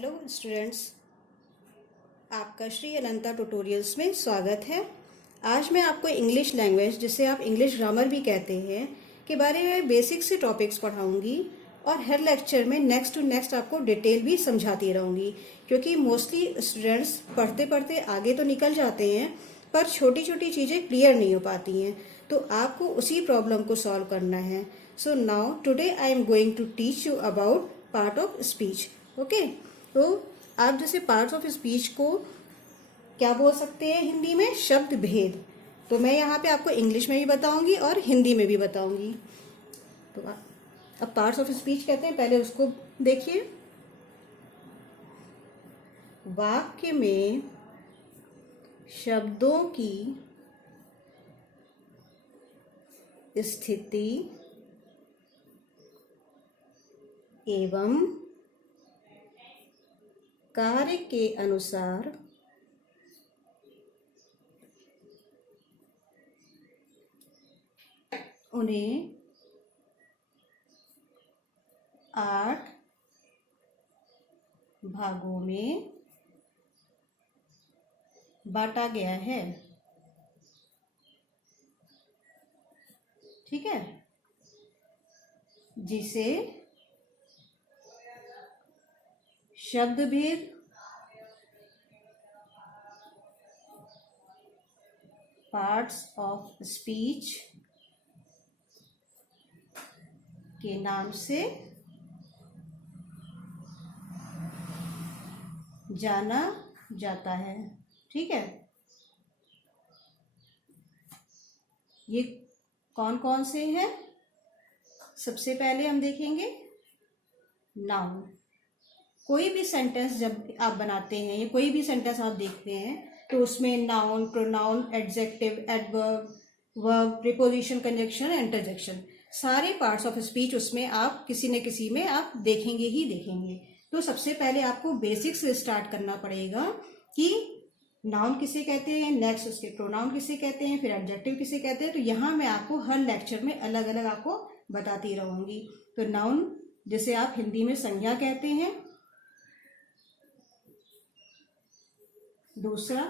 Hello students, आपका श्री अनंता tutorials में स्वागत है। आज मैं आपको इंग्लिश लैंग्वेज, जिसे आप इंग्लिश ग्रामर भी कहते हैं, के बारे में बेसिक से टॉपिक्स पढ़ाऊंगी और हर लेक्चर में नेक्स्ट टू नेक्स्ट आपको डिटेल भी समझाती रहूंगी, क्योंकि मोस्टली स्टूडेंट्स पढ़ते पढ़ते आगे तो निकल जाते हैं पर छोटी छोटी चीज़ें क्लियर नहीं हो पाती हैं, तो आपको उसी प्रॉब्लम को सॉल्व करना है। So now today I am going to teach you about part of speech. Okay, तो आप जैसे पार्ट्स ऑफ स्पीच को क्या बोल सकते हैं हिंदी में, शब्द भेद। तो मैं यहाँ पे आपको इंग्लिश में भी बताऊंगी और हिंदी में भी बताऊंगी। तो अब पार्ट्स ऑफ स्पीच कहते हैं, पहले उसको देखिए। वाक्य में शब्दों की स्थिति एवं कार्य के अनुसार उन्हें 8 भागों में बांटा गया है। ठीक है, जिसे शब्द भेद, पार्ट्स ऑफ स्पीच के नाम से जाना जाता है। ठीक है, ये कौन कौन से हैं? सबसे पहले हम देखेंगे नाउन। कोई भी सेंटेंस जब आप बनाते हैं या कोई भी सेंटेंस आप देखते हैं तो उसमें noun, pronoun, adjective, adverb, verb, preposition, conjunction, interjection, सारे पार्ट्स ऑफ स्पीच उसमें आप किसी न किसी में आप देखेंगे ही देखेंगे। तो सबसे पहले आपको बेसिक से स्टार्ट करना पड़ेगा कि नाउन किसे कहते हैं, नेक्स्ट उसके प्रोनाउन किसे कहते हैं, फिर एडजेक्टिव किसे कहते हैं। तो यहाँ मैं आपको हर लेक्चर में अलग अलग आपको बताती रहूंगी। तो नाउन जिसे आप हिंदी में संज्ञा कहते हैं, दूसरा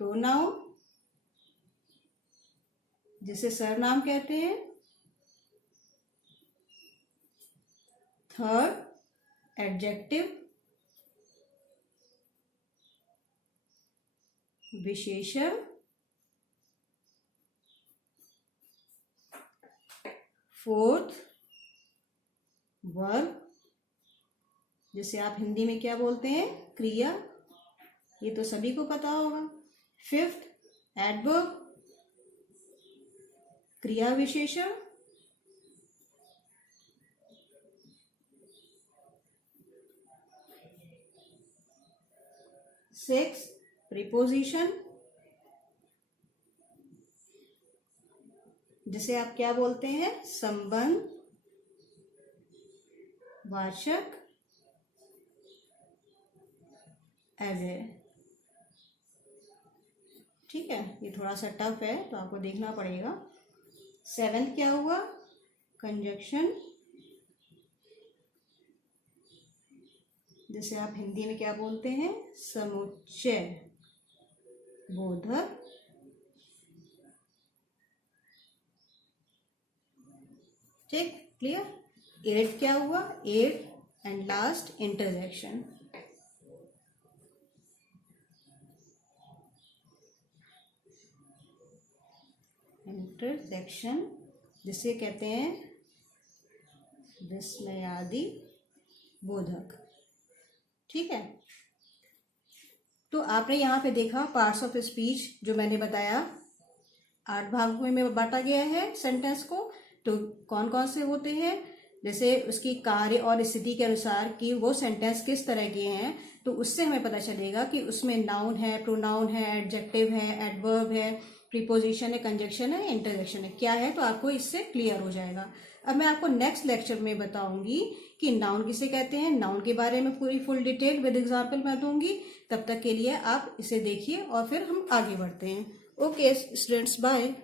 प्रोनाउन जिसे सरनाम कहते हैं, थर्ड एडजेक्टिव विशेषण, फोर्थ वर्ब जिसे आप हिंदी में क्या बोलते हैं, क्रिया, ये तो सभी को पता होगा। फिफ्थ एडवर्ब क्रिया विशेषण, सिक्स प्रीपोजिशन जिसे आप क्या बोलते हैं, संबंध वाचक, अव्यय। ठीक है, ये थोड़ा सा टफ है तो आपको देखना पड़ेगा। सेवेंथ क्या हुआ, कंजंक्शन जिसे आप हिंदी में क्या बोलते हैं, समुच्चय बोधक। ठीक, क्लियर। एट क्या हुआ, at end last interjection. Interjection जिसे कहते हैं विस्मयादि बोधक। ठीक है, तो आपने यहाँ पे देखा पार्ट्स ऑफ स्पीच जो मैंने बताया 8 भागों में बांटा गया है सेंटेंस को। तो कौन कौन से होते हैं, जैसे उसकी कार्य और स्थिति के अनुसार कि वो सेंटेंस किस तरह के हैं, तो उससे हमें पता चलेगा कि उसमें नाउन है, प्रोनाउन है, एडजेक्टिव है, एडवर्ब है, प्रीपोजिशन है, कंजंक्शन है, इंटरजेक्शन है, क्या है। तो आपको इससे क्लियर हो जाएगा। अब मैं आपको नेक्स्ट लेक्चर में बताऊंगी कि नाउन किसे कहते हैं, नाउन के बारे में पूरी फुल डिटेल विद एग्जाम्पल मैं दूंगी। तब तक के लिए आप इसे देखिए और फिर हम आगे बढ़ते हैं। Okay students, bye.